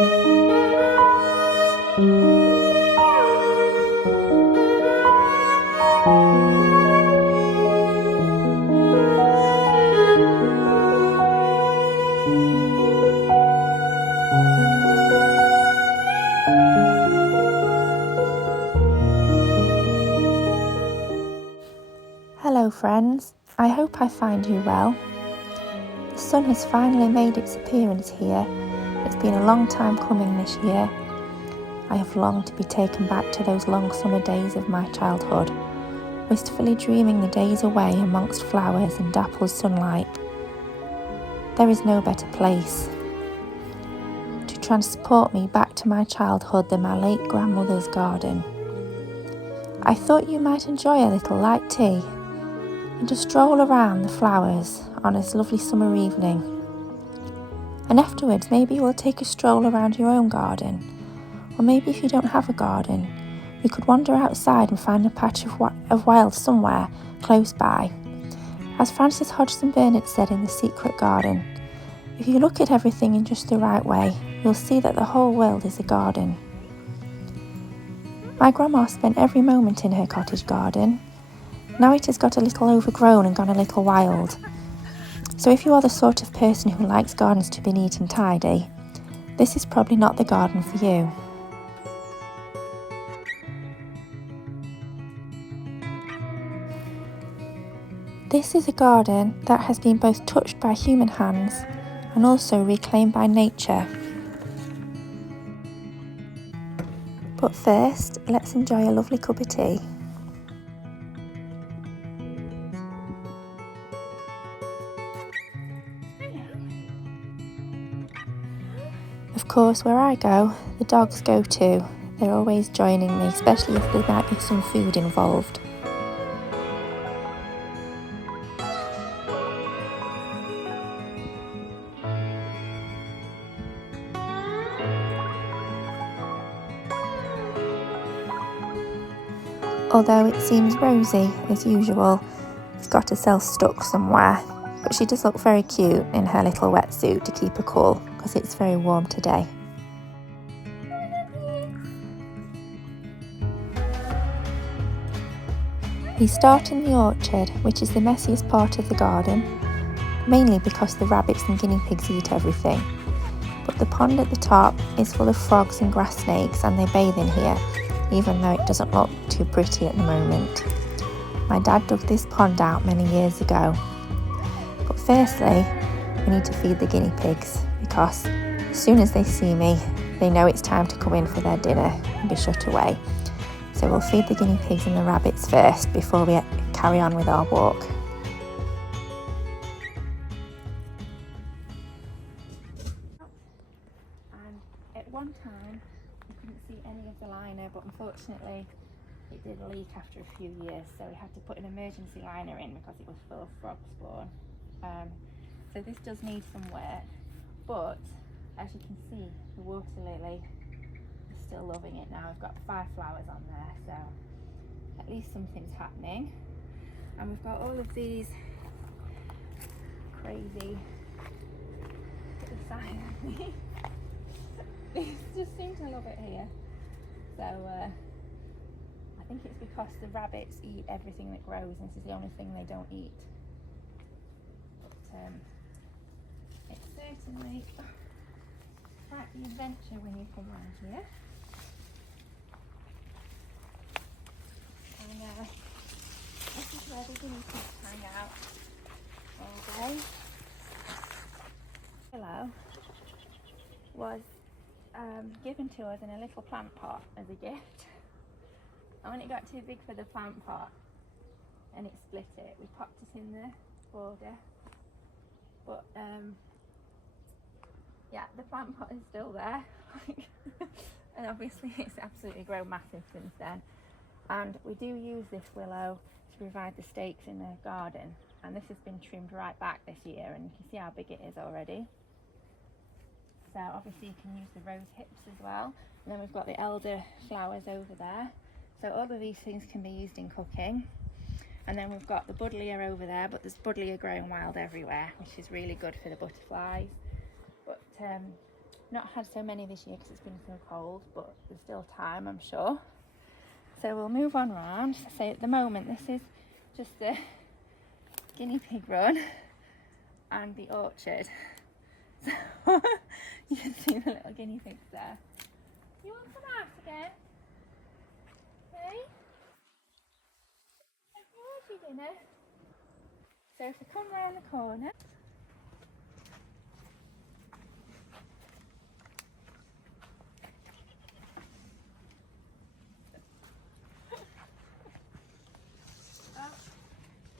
Hello friends, I hope I find you well. The sun has finally made its appearance here. It's been a long time coming this year. I have longed to be taken back to those long summer days of my childhood, wistfully dreaming the days away amongst flowers and dappled sunlight. There is no better place to transport me back to my childhood than my late grandmother's garden. I thought you might enjoy a little light tea and to stroll around the flowers on this lovely summer evening. And afterwards, maybe you will take a stroll around your own garden, or maybe if you don't have a garden, you could wander outside and find a patch of wild somewhere close by. As Frances Hodgson Burnett said in The Secret Garden, if you look at everything in just the right way, you'll see that the whole world is a garden. My grandma spent every moment in her cottage garden. Now it has got a little overgrown and gone a little wild. So if you are the sort of person who likes gardens to be neat and tidy, this is probably not the garden for you. This is a garden that has been both touched by human hands and also reclaimed by nature. But first, let's enjoy a lovely cup of tea. Of course, where I go, the dogs go too. They're always joining me, especially if there might be some food involved. Although it seems Rosie, as usual, has got herself stuck somewhere, but she does look very cute in her little wetsuit to keep her cool, because it's very warm today. We start in the orchard, which is the messiest part of the garden, mainly because the rabbits and guinea pigs eat everything. But the pond at the top is full of frogs and grass snakes, and they bathe in here, even though it doesn't look too pretty at the moment. My dad dug this pond out many years ago. But firstly, we need to feed the guinea pigs, because as soon as they see me, they know it's time to come in for their dinner and be shut away. So we'll feed the guinea pigs and the rabbits first before we carry on with our walk. And at one time, you couldn't see any of the liner, but unfortunately it did leak after a few years, so we had to put an emergency liner in because it was full of frog spawn. So this does need some work, but as you can see, the water lily is still loving it now. We've got 5 flowers on there, so at least something's happening. And we've got all of these crazy to the side of me. These just seem to love it here. So I think it's because the rabbits eat everything that grows, and this is the only thing they don't eat. But it's certainly quite the adventure when you come around here. And this is where the guinea pigs hang out all day. Willow was given to us in a little plant pot as a gift. And when it got too big for the plant pot and it split it, we popped it in the border. But yeah, the plant pot is still there. And obviously it's absolutely grown massive since then. And we do use this willow to provide the stakes in the garden. And this has been trimmed right back this year, and you can see how big it is already. So obviously you can use the rose hips as well. And then we've got the elder flowers over there. So all of these things can be used in cooking. And then we've got the buddleia over there, but there's buddleia growing wild everywhere, which is really good for the butterflies. But Not had so many this year because it's been so cold, but there's still time, I'm sure. So we'll move on round. So at the moment this is just a guinea pig run and the orchard. So you can see the little guinea pigs there. You want some out again? Hey? Where's your dinner? So if we come round the corner,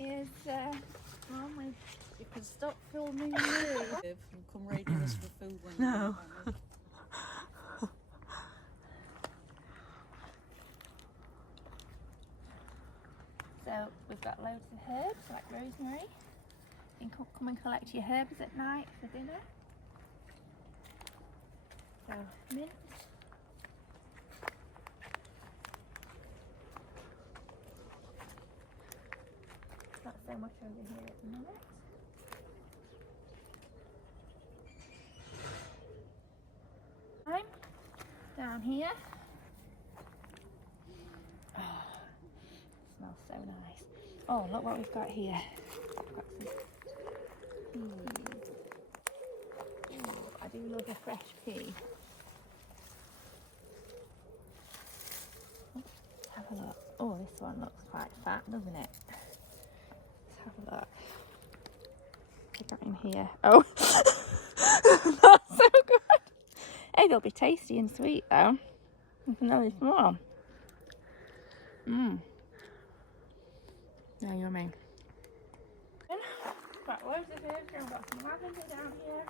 is Mum, you can stop filming me. And come raiding us for food when no. So we've got loads of herbs like rosemary. You can come and collect your herbs at night for dinner. So mint. Not so much over here at the minute. Thyme down here. Oh, it smells so nice. Oh, look what we've got here. We've got some peas. Ooh, I do love a fresh pea. Let's have a look. Oh, this one looks quite fat, doesn't it? Let's have a look. What got in here? Oh, that's so good. Hey, they'll be tasty and sweet though. You can know there's more. They're yummy. Got loads of herbs here. We've got some lavender down here.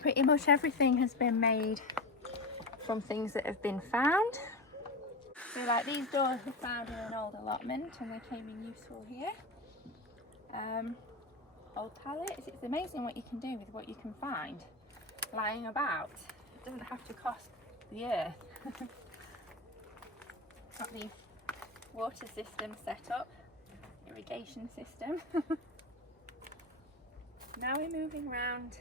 Pretty much everything has been made from things that have been found. So like these doors were found in an old allotment and they came in useful here. Old pallets. It's amazing what you can do with what you can find lying about. It doesn't have to cost the earth. Got the water system set up, irrigation system. Now we're moving round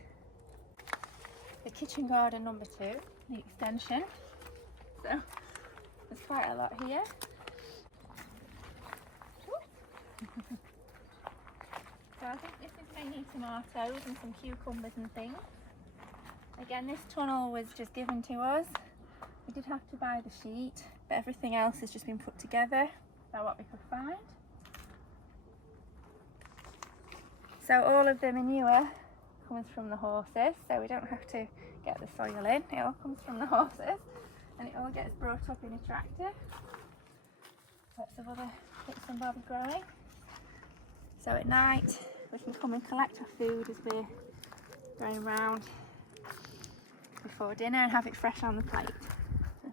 the kitchen garden number 2, the extension. So there's quite a lot here. So I think this is mainly tomatoes and some cucumbers and things. Again, this tunnel was just given to us. We did have to buy the sheet, but everything else has just been put together by what we could find. So all of the manure comes from the horses, so we don't have to get the soil in. It all comes from the horses and it all gets brought up in a tractor. Lots of other bits and bobs growing. So at night we can come and collect our food as we're going round before dinner and have it fresh on the plate. So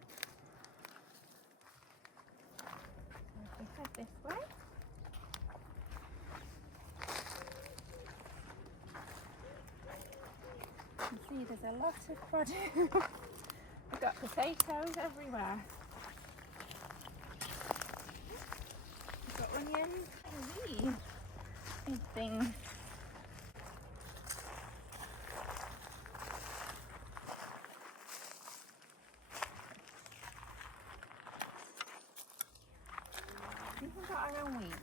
if we head this way, you can see there's a lot of produce. We've got potatoes everywhere. We've got onions and these big things. We've even got our own wheat.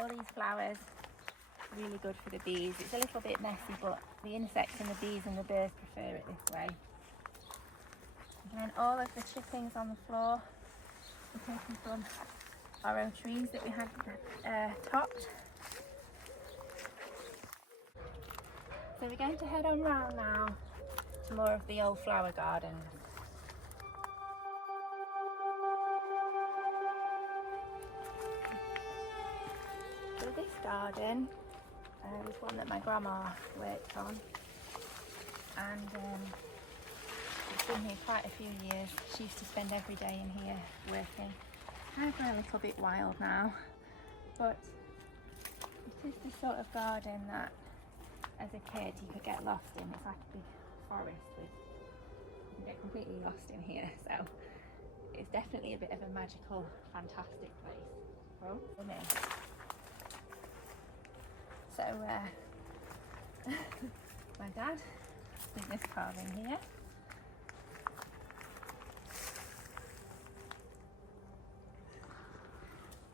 All these flowers are really good for the bees. It's a little bit messy, but the insects and the bees and the birds prefer it this way. And then all of the chippings on the floor are taken from our own trees that we had topped. So we're going to head on round now to more of the old flower gardens. So this garden was one that my grandma worked on, and it's been here quite a few years. She used to spend every day in here working. Kind of a little bit wild now, but it is the sort of garden that as a kid you could get lost in. It's like a big forest with completely lost in here, so it's definitely a bit of a magical, fantastic place. Oh, come in. So my dad did this carving here.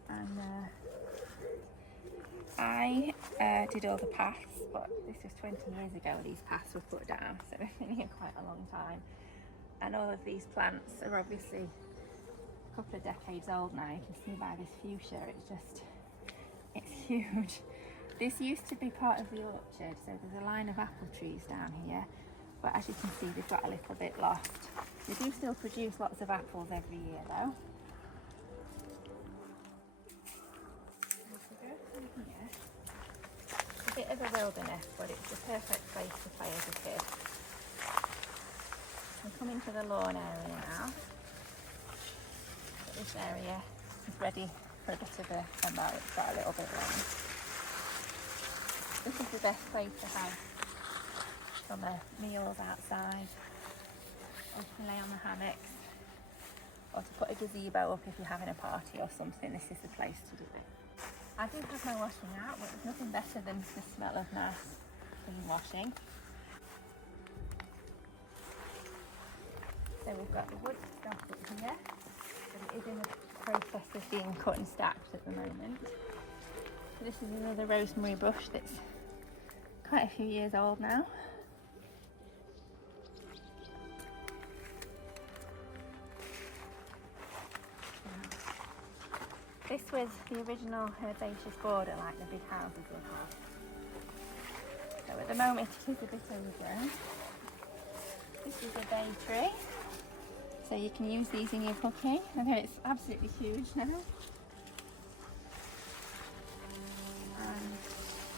And I did all the paths, but this was 20 years ago these paths were put down, so they've been here quite a long time. And all of these plants are obviously a couple of decades old now. You can see by this fuchsia, it's huge. This used to be part of the orchard, so there's a line of apple trees down here, but as you can see they've got a little bit lost. They do still produce lots of apples every year though. It's a bit of a wilderness, but it's the perfect place to play as a kid. I'm coming to the lawn area now. But this area is ready for a bit of a mow. It's got a little bit long. This is the best place to have summer meals outside, or to lay on the hammocks, or to put a gazebo up if you're having a party or something. This is the place to do it. I do have my washing out, but there's nothing better than the smell of nice clean washing. So we've got the wood stock up here, but it is in the process of being cut and stacked at the moment. So this is another rosemary bush that's quite a few years old now. This was the original herbaceous border, like the big houses we have. So at the moment it is a bit overgrown. This is a bay tree, so you can use these in your cooking. I know it's absolutely huge now. And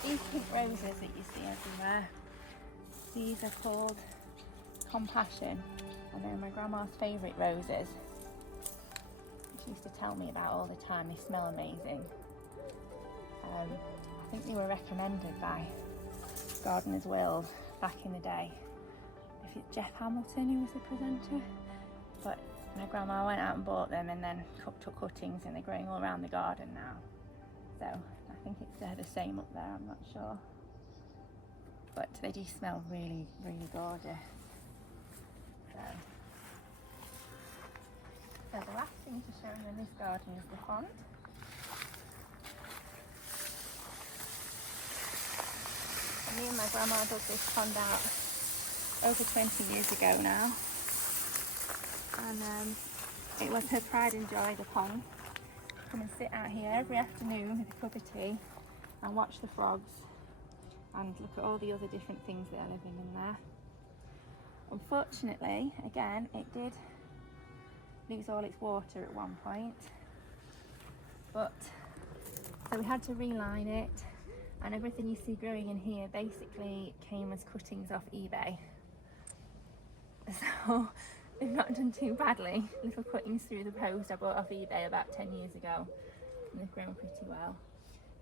these pink roses that you see everywhere, these are called Compassion, and they're my grandma's favourite roses. She used to tell me about all the time. They smell amazing. I think they were recommended by Gardener's World back in the day. If it's Jeff Hamilton who was the presenter, but my grandma went out and bought them and then took cuttings, and they're growing all around the garden now. So I think it's the same up there, I'm not sure. But they do smell really, really gorgeous. So the last thing to show you in this garden is the pond. And me and my grandma dug this pond out over 20 years ago now. And it was her pride and joy, the pond. Come and sit out here every afternoon with a cup of tea and watch the frogs and look at all the other different things that are living in there. Unfortunately, again, it did lose all its water at one point, but so we had to reline it, and everything you see growing in here basically came as cuttings off eBay. So they've not done too badly. Little cuttings through the post I bought off eBay about 10 years ago, and they've grown pretty well,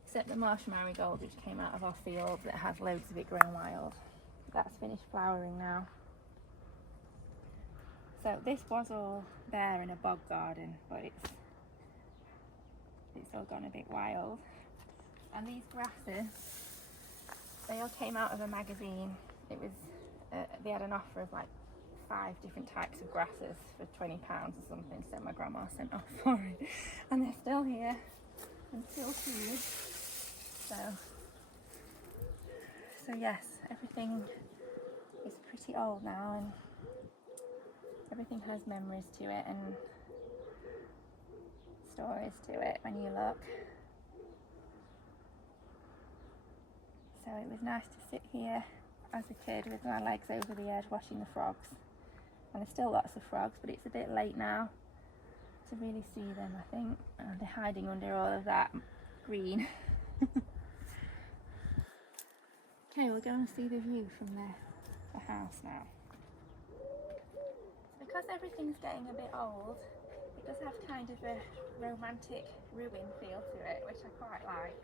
except the marsh marigold which came out of our field that has loads of it growing wild. That's finished flowering now. So this was all there in a bog garden, but it's all gone a bit wild. And these grasses, they all came out of a magazine. It was they had an offer of like 5 different types of grasses for £20 or something, so my grandma sent off for it, and they're still here and still huge. So yes, everything is pretty old now, and everything has memories to it and stories to it when you look. So it was nice to sit here as a kid with my legs over the edge watching the frogs. And there's still lots of frogs, but it's a bit late now to really see them, I think. They're hiding under all of that green. Okay, we'll go and see the view from the house now. Because everything's getting a bit old, it does have kind of a romantic ruin feel to it, which I quite like,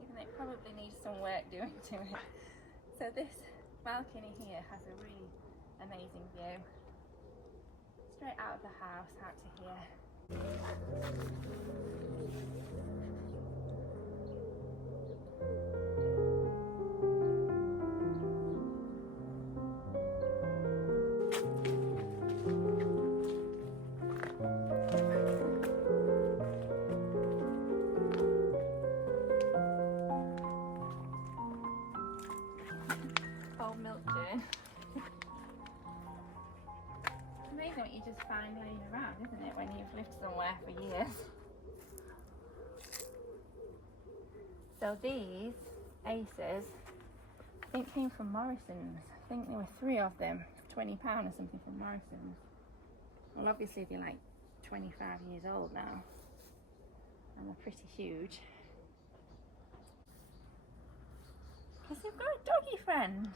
even though it probably needs some work doing to it. So this balcony here has a really amazing view. straight out of the house, out to here. Old milk tin. Amazing what you just find laying around, isn't it, when you've lived somewhere for years. So these aces, I think came from Morrison's. I think there were 3 of them, £20 or something from Morrison's. Well, obviously they're like 25 years old now, and they're pretty huge. Because they've got a doggy friend.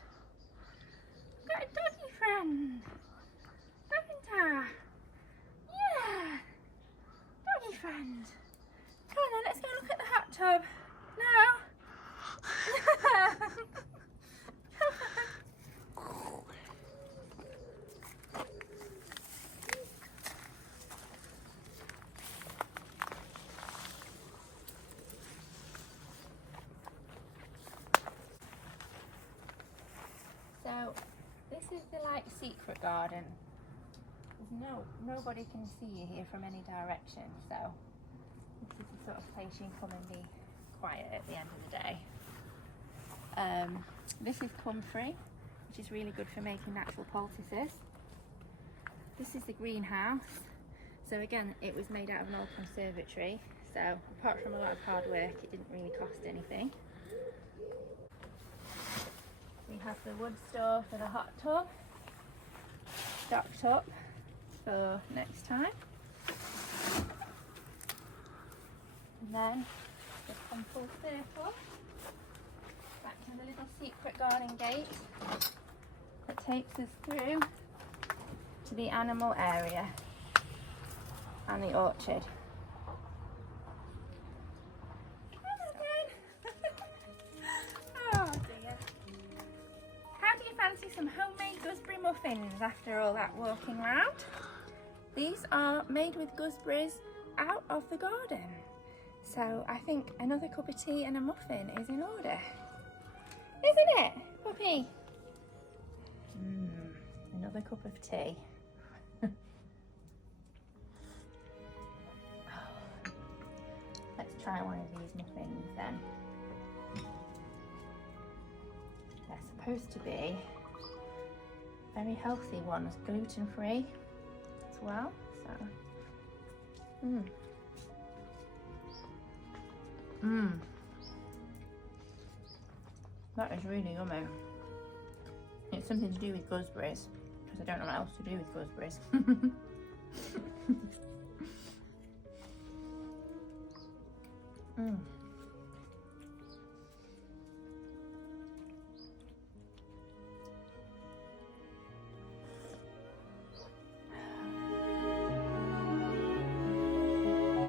Got a doggy friend, haven't I? Yeah, doggy friend. Come on then, let's go look at the hot tub. No. So this is the like secret garden. There's nobody can see you here from any direction, so this is the sort of place you can come and be quiet at the end of the day. This is comfrey, which is really good for making natural poultices. This is the greenhouse. So again, it was made out of an old conservatory, so apart from a lot of hard work, it didn't really cost anything. We have the wood stove for the hot tub, stocked up for next time. And then just come full circle back to the little secret garden gate that takes us through to the animal area and the orchard. Oh dear. How do you fancy some homemade gooseberry muffins after all that walking round? These are made with gooseberries out of the garden. So I think another cup of tea and a muffin is in order. Isn't it, puppy? Another cup of tea. Let's try one of these muffins then. They're supposed to be very healthy ones, gluten-free as well. So, that is really yummy. It's something to do with gooseberries, because I don't know what else to do with gooseberries.